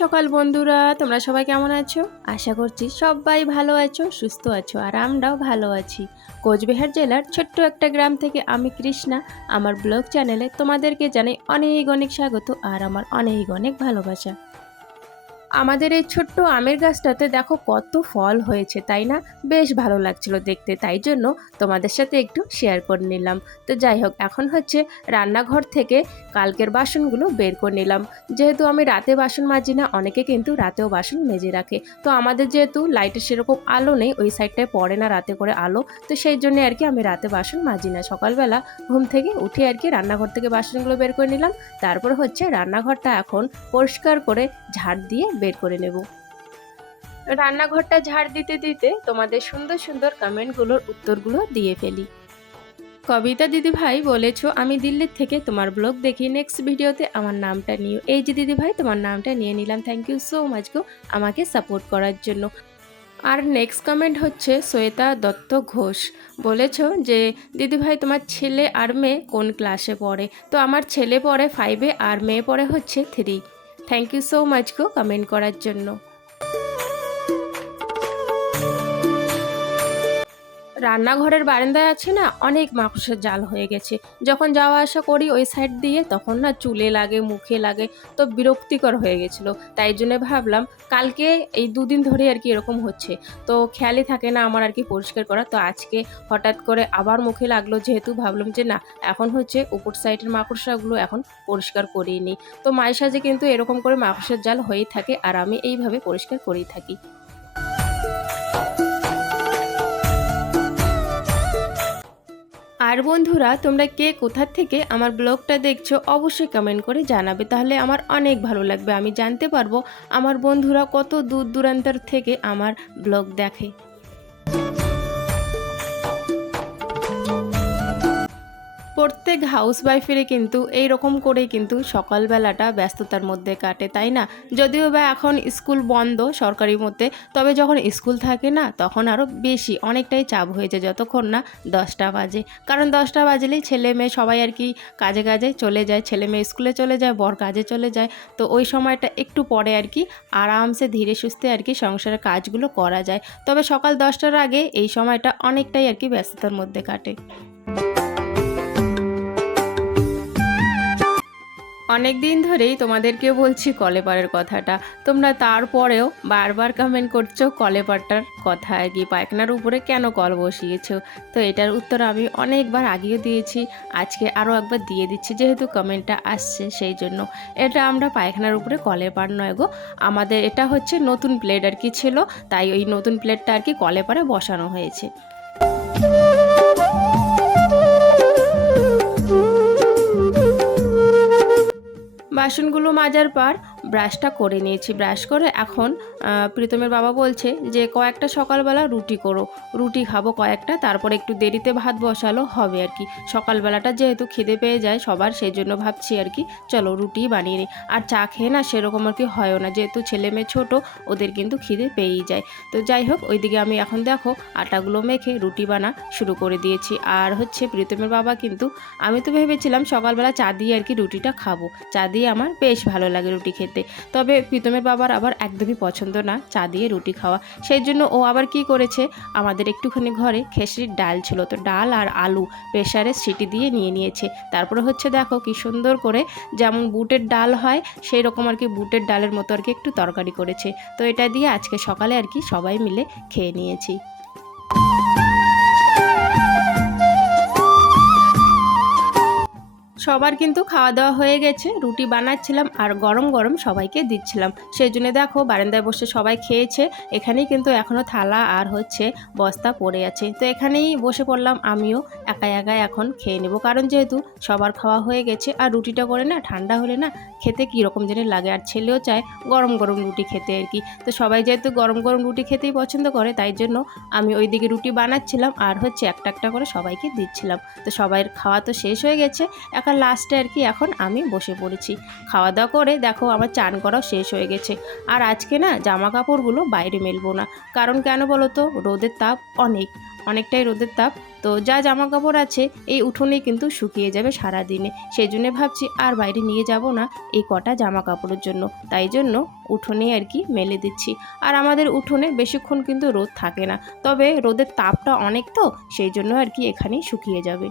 সকাল বন্ধুরা, তোমরা সবাই কেমন আছো? আশা করছি সবাই ভালো আছো, সুস্থ আছো আর আমরাও ভালো আছি। কোচবিহার জেলার ছোট্ট একটা গ্রাম থেকে আমি কৃষ্ণা আমার ব্লগ চ্যানেলে তোমাদেরকে জানাই অনেক অনেক স্বাগত আর আমার অনেক অনেক ভালোবাসা। আমাদের এই ছোট্ট আমের গাছটাতে দেখো কত ফল হয়েছে, তাই না? বেশ ভালো লাগছিল দেখতে, তাই জন্য তোমাদের সাথে একটু শেয়ার করে নিলাম। তো যাই হোক, এখন হচ্ছে রান্নাঘর থেকে কালকের বাসনগুলো বের করে নিলাম। যেহেতু আমি রাতে বাসন মাজি না, অনেকে কিন্তু রাতেও বাসন মেজে রাখে। তো আমাদের যেহেতু লাইটের সেরকম আলো নেই, ওই সাইডটায় পড়ে না রাতে করে আলো, তো সেই জন্য আর কি আমি রাতে বাসন মাজি না। সকালবেলা ঘুম থেকে উঠে আর কি রান্নাঘর থেকে বাসনগুলো বের করে নিলাম। তারপর হচ্ছে রান্নাঘরটা এখন পরিষ্কার করে ঝাড় দিয়ে বের করে নেব। রান্নাঘরটা ঝাড় দিতে দিতে তোমাদের সুন্দর সুন্দর কমেন্টগুলোর উত্তরগুলো দিয়ে ফেলি। কবিতা দিদি ভাই বলেছো, আমি দিল্লির থেকে তোমার ব্লগ দেখি, নেক্সট ভিডিওতে আমার নামটা নিও। এই যে দিদি ভাই, তোমার নামটা নিয়ে নিলাম, থ্যাংক ইউ সো মাচ গো আমাকে সাপোর্ট করার জন্য। আর নেক্সট কমেন্ট হচ্ছে শ্বেতা দত্ত ঘোষ, বলেছো যে দিদিভাই তোমার ছেলে আর মেয়ে কোন ক্লাসে পড়ে? তো আমার ছেলে পড়ে 5-এ আর মেয়ে পড়ে হচ্ছে 3। থ্যাংক ইউ সো মাচ গো কমেন্ট করার জন্য। রান্নাঘরের বারান্দায় আছে না, অনেক মাকড়সার জাল হয়ে গেছে। যখন যাওয়া আসা করি ওই সাইড দিয়ে, তখন না চুলে লাগে, মুখে লাগে, তো বিরক্তিকর হয়ে গেছিলো। তাই জন্য ভাবলাম কালকে এই 2 দিন ধরে আর কি এরকম হচ্ছে, তো খেয়ালই থাকে না আমার আর কি পরিষ্কার করা। তো আজকে হঠাৎ করে আবার মুখে লাগলো, যেহেতু ভাবলাম যে না, এখন হচ্ছে উপর সাইডের মাকড়সাগুলো এখন পরিষ্কার করিয়ে নিই। তো মায়ের সাথে কিন্তু এরকম করে মাকড়সার জাল হয়েই থাকে আর আমি এইভাবে পরিষ্কার করেই থাকি। আর বন্ধুরা, তোমরা কে কোথা থেকে আমার ব্লগটা দেখছো অবশ্যই কমেন্ট করে জানাবে, তাহলে আমার অনেক ভালো লাগবে। আমি জানতে পারবো আমার বন্ধুরা কত দূর দূরান্তর থেকে আমার ব্লগ দেখে। প্রত্যেক হাউসওয়াইফেরই কিন্তু এই রকম করেই কিন্তু সকালবেলাটা ব্যস্ততার মধ্যে কাটে, তাই না? যদিও বা এখন স্কুল বন্ধ সরকারি মধ্যে, তবে যখন স্কুল থাকে না, তখন আরও বেশি অনেকটাই চাপ হয়ে যায় যতক্ষণ না 10টা বাজে। কারণ 10টা বাজলেই ছেলে মেয়ে সবাই আর কি কাজে কাজে চলে যায়, ছেলে মেয়ে স্কুলে চলে যায়, বর কাজে চলে যায়। তো ওই সময়টা একটু পরে আর কি আরামসে ধীরে সুস্থে আর কি সংসারের কাজগুলো করা যায়। তবে সকাল 10টার আগে এই সময়টা অনেকটাই আর কি ব্যস্ততার মধ্যে কাটে। অনেক দিন ধরেই তোমাদেরকে বলছি কলেপারের কথাটা, তোমরা তারপরেও বারবার কমেন্ট করছো কলেপারটার কথা আর কি, পায়খানার উপরে কেন কল বসিয়েছো। তো এটার উত্তর আমি অনেকবার আগেও দিয়েছি, আজকে আরও একবার দিয়ে দিচ্ছি, যেহেতু কমেন্টটা আসছে সেই জন্য। এটা আমরা পায়খানার উপরে কলেপার নয় গো, আমাদের এটা হচ্ছে নতুন প্লেট আর কি ছিল, তাই ওই নতুন প্লেটটা আর কি কলেপারে বসানো হয়েছে। বাসনগুলো মাজার পর ব্রাশটা করে নিয়েছি। ব্রাশ করে এখন প্রীতমের বাবা বলছে যে কয়েকটা সকালবেলা রুটি করো, রুটি খাবো কয়েকটা, তারপরে একটু দেরিতে ভাত বসালো হবে আর কি। সকালবেলাটা যেহেতু খিদে পেয়ে যায় সবার, সেই জন্য ভাবছি আর কি চলো রুটি বানিয়ে নিই। আর চা খেয়ে না সেরকম আর কি হয়ও না, যেহেতু ছেলে মেয়ে ছোটো, ওদের কিন্তু খিদে পেয়েই যায়। তো যাই হোক, ওইদিকে আমি এখন দেখো আটাগুলো মেখে রুটি বানা শুরু করে দিয়েছি। আর হচ্ছে প্রীতমের বাবা কিন্তু, আমি তো ভেবেছিলাম সকালবেলা চা দিয়ে আর কি রুটিটা খাবো, চা দিয়ে আমার বেশ ভালো লাগে রুটি খেতে। তবে প্রীতমের বাবার আবার একদমই পছন্দ না চা দিয়ে রুটি খাওয়া, সেই জন্য ও আবার কি করেছে, আমাদের একটুখানি ঘরে খেসরির ডাল ছিল, তো ডাল আর আলু প্রেসারে সিটি দিয়ে নিয়েছে। তারপরে হচ্ছে দেখো কি সুন্দর করে যেমন বুটের ডাল হয় সেই রকম আর কি বুটের ডালের মতো আর কি একটু তরকারি করেছে। তো এটা দিয়ে আজকে সকালে আর কি সবাই মিলে খেয়ে নিয়েছি। সবার কিন্তু খাওয়া দাওয়া হয়ে গেছে, রুটি বানাচ্ছিলাম আর গরম গরম সবাইকে দিচ্ছিলাম, সেই জন্য দেখো বারান্দায় বসে সবাই খেয়েছে। এখানেই কিন্তু এখনও থালা আর হচ্ছে বস্তা পড়ে আছে, তো এখানেই বসে পড়লাম আমিও একাই একাই এখন খেয়ে নেব, কারণ যেহেতু সবার খাওয়া হয়ে গেছে। আর রুটিটা করে না ঠান্ডা হলে না খেতে কীরকম যেন লাগে, আর ছেলেও চায় গরম গরম রুটি খেতে আর কি। তো সবাই যেহেতু গরম গরম রুটি খেতেই পছন্দ করে, তাই জন্য আমি ওইদিকে রুটি বানাচ্ছিলাম আর হচ্ছে একটা একটা করে সবাইকে দিচ্ছিলাম। তো সবাইয়ের খাওয়া তো শেষ হয়ে গেছে, এখন লাস্টে আর কি এখন আমি বসে পড়েছি। খাওয়া দাওয়া করে দেখো আমার চান করাও শেষ হয়ে গেছে। আর আজকে না জামা কাপড়গুলো বাইরে মেলবো না, কারণ কেন বলো তো, রোদের তাপ অনেকটাই রোদের তাপ, তো যা জামা কাপড় আছে এই উঠোনেই কিন্তু শুকিয়ে যাবে সারাদিনে। সেই জন্য ভাবছি আর বাইরে নিয়ে যাব না এই কটা জামা কাপড়ের জন্য, তাই জন্য উঠোনেই আর কি মেলে দিচ্ছি। আর আমাদের উঠোনে বেশিক্ষণ কিন্তু রোদ থাকে না, তবে রোদের তাপটা অনেক, তো সেই জন্য আর কি এখানেই শুকিয়ে যাবে।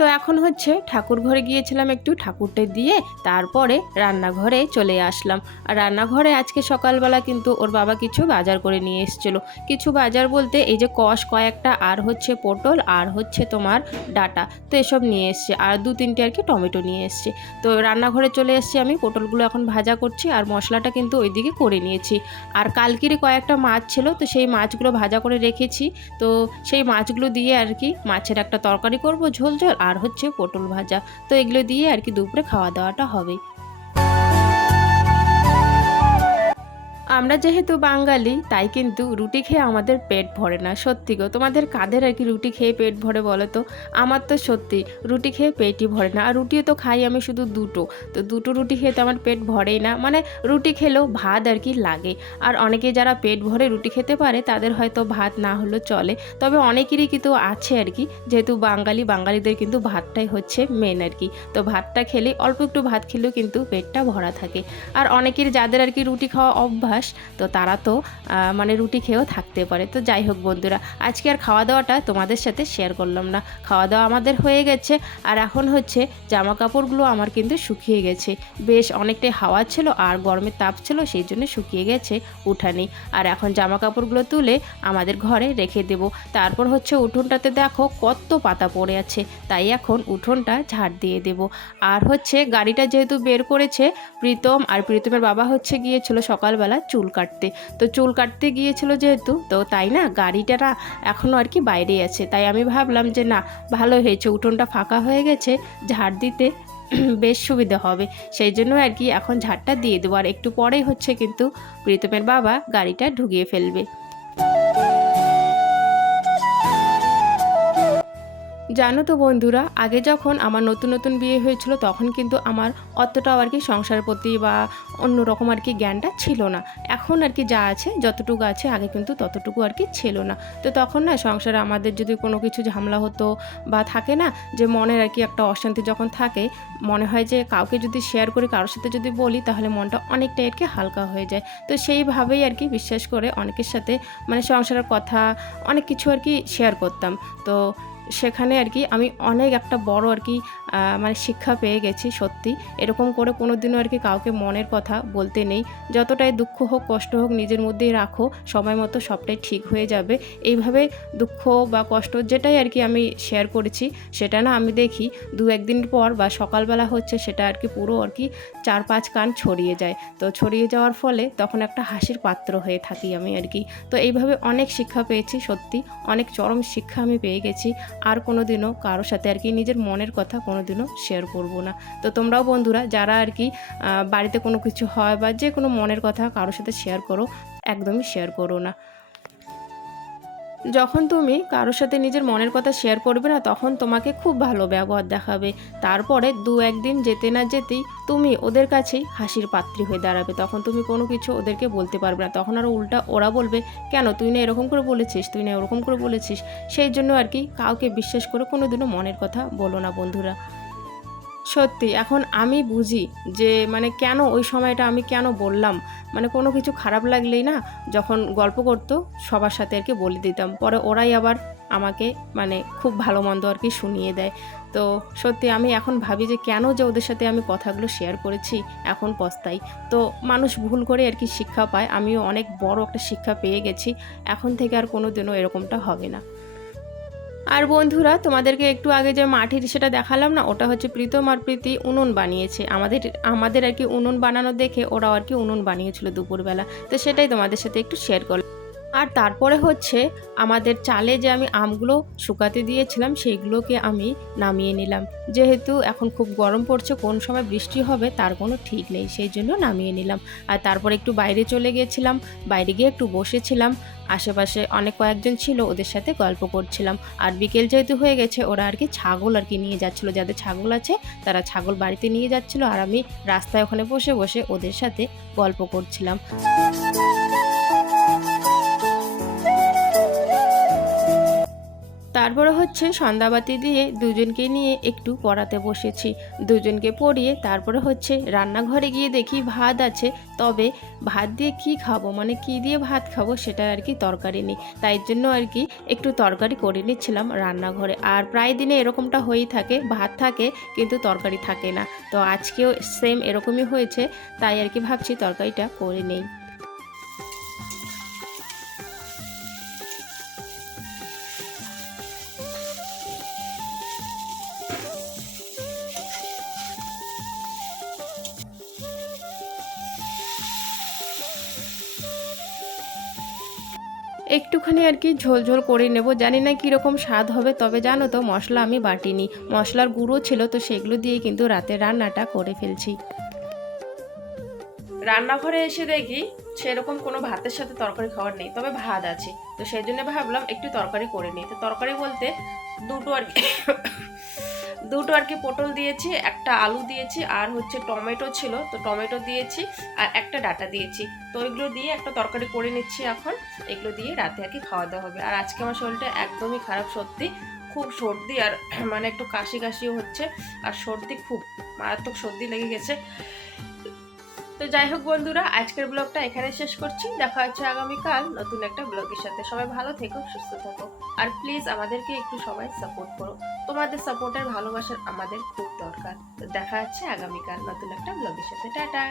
তো এখন হচ্ছে ঠাকুর ঘরে গিয়েছিলাম, একটু ঠাকুরটা দিয়ে তারপরে রান্নাঘরে চলে আসলাম। আর রান্নাঘরে আজকে সকালবেলা কিন্তু ওর বাবা কিছু বাজার করে নিয়ে এসেছিলো। কিছু বাজার বলতে এই যে কয়েকটা, আর হচ্ছে পটল, আর হচ্ছে তোমার ডাটা, তো এসব নিয়ে এসছে, আর 2-3টে আর কি টমেটো নিয়ে এসছে। তো রান্নাঘরে চলে এসছি আমি, পটলগুলো এখন ভাজা করছি আর মশলাটা কিন্তু ওইদিকে করে নিয়েছি। আর কালকেরই কয়েকটা মাছ ছিল, তো সেই মাছগুলো ভাজা করে রেখেছি। তো সেই মাছগুলো দিয়ে আর কি মাছের একটা তরকারি করব ঝোল ঝোল, আর হচ্ছে পটল ভাজা। তো এগুলো দিয়ে আর কি দুপুরে খাওয়া দাওয়াটা হবে। আমরা যেহেতু বাঙালি তাই কিন্তু রুটি খেয়ে আমাদের পেট ভরে না। সত্যি গো, তোমাদের কাদের আর কি রুটি খেয়ে পেট ভরে বলো তো? আমার তো সত্যি রুটি খেয়ে পেটই ভরে না। আর রুটিও তো খাই আমি শুধু দুটো, তো দুটো রুটি খেয়ে তো আমার পেট ভরেই না। মানে রুটি খেলেও ভাত আর কি লাগে। আর অনেকে যারা পেট ভরে রুটি খেতে পারে তাদের হয়তো ভাত না হলেও চলে, তবে অনেকেরই কিন্তু আছে আর কি, যেহেতু বাঙালিদের কিন্তু ভাতটাই হচ্ছে মেন আর কি। তো ভাতটা খেলে, অল্প একটু ভাত খেলেও কিন্তু পেটটা ভরা থাকে। আর অনেকের যাদের আর কি রুটি খাওয়া অভ্যাস, তো তারা তো মানে রুটি খেয়েও থাকতে পারে। তো যাই হোক বন্ধুরা, আজকে আর খাওয়া দাওয়াটা তোমাদের সাথে শেয়ার করলাম না। খাওয়া দাওয়া আমাদের হয়ে গেছে, আর এখন হচ্ছে জামা কাপড়গুলো আমার কিন্তু শুকিয়ে গেছে। বেশ অনেকটাই হাওয়া ছিল আর গরমের তাপ ছিল, সেই জন্য শুকিয়ে গেছে উঠানে। আর এখন জামা কাপড়গুলো তুলে আমাদের ঘরে রেখে দেব। তারপর হচ্ছে উঠোনটাতে দেখো কত পাতা পড়ে আছে, তাই এখন উঠোনটা ঝাড় দিয়ে দেব। আর হচ্ছে গাড়িটা যেহেতু বের করেছে প্রীতম, আর প্রীতমের বাবা হচ্ছে গিয়েছিল সকালবেলা চুল কাটতে। তো চুল কাটতে গিয়েছিল যেহেতু, তো তাই না গাড়িটা এখনও আর কি বাইরেই আছে। তাই আমি ভাবলাম যে না, ভালো হয়েছে উঠোনটা ফাঁকা হয়ে গেছে, ঝাড় দিতে বেশ সুবিধা হবে। সেই জন্য আর কি এখন ঝাড়টা দিয়ে দেবো। আর একটু পরেই হচ্ছে কিন্তু প্রীতমের বাবা গাড়িটা ঢুকিয়ে ফেলবে। জানো তো বন্ধুরা, আগে যখন আমার নতুন নতুন বিয়ে হয়েছিল তখন কিন্তু আমার অতটাও আর কি সংসারের প্রতি বা অন্যরকম আর কি জ্ঞানটা ছিল না। এখন আর কি যা আছে, যতটুকু আছে, আগে কিন্তু ততটুকু আর কি ছিল না। তো তখন না সংসারে আমাদের যদি কোনো কিছু ঝামেলা হতো বা থাকে না যে মনের আর কি একটা অশান্তি যখন থাকে, মনে হয় যে কাউকে যদি শেয়ার করি, কারোর সাথে যদি বলি, তাহলে মনটা অনেকটাই আর কি হালকা হয়ে যায়। তো সেইভাবেই আর কি বিশ্বাস করে অনেকের সাথে মানে সংসারের কথা অনেক কিছু আর কি শেয়ার করতাম। তো সেখানে আর কি আমি অনেক একটা বড় আর কি মানে শিক্ষা পেয়ে গেছি। সত্যি এরকম করে কোনো দিনও আর কি কাউকে মনের কথা বলতে নেই। যতটাই দুঃখ হোক কষ্ট হোক নিজের মধ্যেই রাখো, সময় মতো সবটাই ঠিক হয়ে যাবে। এইভাবে দুঃখ বা কষ্ট যেটাই আর কি আমি শেয়ার করেছি, সেটা না আমি দেখি 2-1 দিন পর বা সকালবেলা হচ্ছে সেটা আর কি পুরো আর কি 4-5 কান ছড়িয়ে যায়। তো ছড়িয়ে যাওয়ার ফলে তখন একটা হাসির পাত্র হয়ে থাকি আমি আর কি। তো এইভাবে অনেক শিক্ষা পেয়েছি, সত্যি অনেক চরম শিক্ষা আমি পেয়ে গেছি। আর কোনো দিনও কারোর সাথে আর কি নিজের মনের কথা কোনো দিনও শেয়ার করব না। তো তোমরাও বন্ধুরা যারা আর কি বাড়িতে কোনো কিছু হয় বা যে কোনো মনের কথা কারোর সাথে শেয়ার করো, একদমই শেয়ার করো না। যখন তুমি কারোর সাথে নিজের মনের কথা শেয়ার করবে না, তখন তোমাকে খুব ভালো ব্যবহার দেখাবে। তারপরে 2-1 দিন যেতে না যেতেই তুমি ওদের কাছেই হাসির পাত্রী হয়ে দাঁড়াবে। তখন তুমি কোনো কিছু ওদেরকে বলতে পারবে না, তখন আরও উল্টা ওরা বলবে কেন তুই না এরকম করে বলেছিস, তুই না ওরকম করে বলেছিস। সেই জন্য আর কি কাউকে বিশ্বাস করে কোনো দিনও মনের কথা বলো না বন্ধুরা। সত্যি এখন আমি বুঝি যে মানে কেন ওই সময়টা আমি কেন বললাম। মানে কোনো কিছু খারাপ লাগলেই না যখন গল্প করতো সবার সাথে আর কি বলে দিতাম, পরে ওরাই আবার আমাকে মানে খুব ভালো মন্দ আর কি শুনিয়ে দেয়। তো সত্যি আমি এখন ভাবি যে কেন যে ওদের সাথে আমি কথাগুলো শেয়ার করেছি, এখন পস্তাই। তো মানুষ ভুল করে আর কি শিক্ষা পায়, আমিও অনেক বড় একটা শিক্ষা পেয়ে গেছি। এখন থেকে আর কোনো দিনও এরকমটা হবে না। আর বন্ধুরা তোমাদেরকে একটু আগে যে মাটির সেটা দেখালাম না, ওটা হচ্ছে প্রীতম আর প্রীতি উনুন বানিয়েছে। আমাদের আর কি উনুন বানানো দেখে ওরাও আর কি উনুন বানিয়েছিল দুপুরবেলা। তো সেটাই তোমাদের সাথে একটু শেয়ার করলাম। আর তারপরে হচ্ছে আমাদের চালে যে আমি আমগুলো শুকাতে দিয়েছিলাম সেইগুলোকে আমি নামিয়ে নিলাম। যেহেতু এখন খুব গরম পড়ছে, কোন সময় বৃষ্টি হবে তার কোনো ঠিক নেই, সেই জন্য নামিয়ে নিলাম। আর তারপরে একটু বাইরে চলে গিয়েছিলাম, বাইরে গিয়ে একটু বসেছিলাম। আশেপাশে অনেক কয়েকজন ছিল, ওদের সাথে গল্প করছিলাম। আর বিকেল যেহেতু হয়ে গেছে, ওরা আর কি ছাগল আর কি নিয়ে যাচ্ছিলো, যাদের ছাগল আছে তারা ছাগল বাড়িতে নিয়ে যাচ্ছিলো। আর আমি রাস্তায় ওখানে বসে বসে ওদের সাথে গল্প করছিলাম। তারপরে হচ্ছে সন্ধ্যাবাতি দিয়ে দুজনকে নিয়ে একটু পড়াতে বসেছি। দুজনকে পড়িয়ে তারপরে হচ্ছে রান্নাঘরে গিয়ে দেখি ভাত আছে, তবে ভাত দিয়ে কি খাবো, মানে কি দিয়ে ভাত খাবো সেটা আর কি তরকারি নেই। তাই জন্য আর কি একটু তরকারি করে নিচ্ছিলাম রান্নাঘরে। আর প্রায় দিনে এরকমটা হয়েই থাকে, ভাত থাকে কিন্তু তরকারি থাকে না। তো আজকেও সেম এরকমই হয়েছে, তাই আর কি ভাবছি তরকারিটা করে নেই। একটুখানি আর কি ঝোল ঝোল করে নেব, জানি না কীরকম স্বাদ হবে। তবে জানো তো মশলা আমি বাটিনি, মশলার গুঁড়ো ছিল, তো সেগুলো দিয়ে কিন্তু রাতের রান্নাটা করে ফেলছি। রান্নাঘরে এসে দেখি সেরকম কোনো ভাতের সাথে তরকারি খাওয়ার নেই, তবে ভাত আছে। তো সেই জন্য ভাবলাম একটু তরকারি করে নিই। তো তরকারি বলতে দুটো আর কি দুটো আর কি পটল দিয়েছি, একটা আলু দিয়েছি, আর হচ্ছে টমেটো ছিল তো টমেটো দিয়েছি, আর একটা ডাঁটা দিয়েছি। তো এগুলো দিয়ে একটা তরকারি করে নিচ্ছি এখন। এগুলো দিয়ে রাতে আর কি খাওয়া দাওয়া হবে। আর আজকে আমার শরীরটা একদমই খারাপ, সত্যি খুব সর্দি, আর মানে একটু কাশি কাশিও হচ্ছে, আর সর্দি খুব মারাত্মক সর্দি লেগে গেছে। তো যাই হোক বন্ধুরা, আজকের ব্লগটা এখানে শেষ করছি। দেখা হচ্ছে আগামীকাল নতুন একটা ব্লগের সাথে। সবাই ভালো থেকো, সুস্থ থাকো, আর প্লিজ আমাদেরকে একটু সবাই সাপোর্ট করো। তোমাদের সাপোর্টের ভালোবাসার আমাদের খুব দরকার। তো দেখা হচ্ছে আগামীকাল নতুন একটা ব্লগের সাথে। টাটা।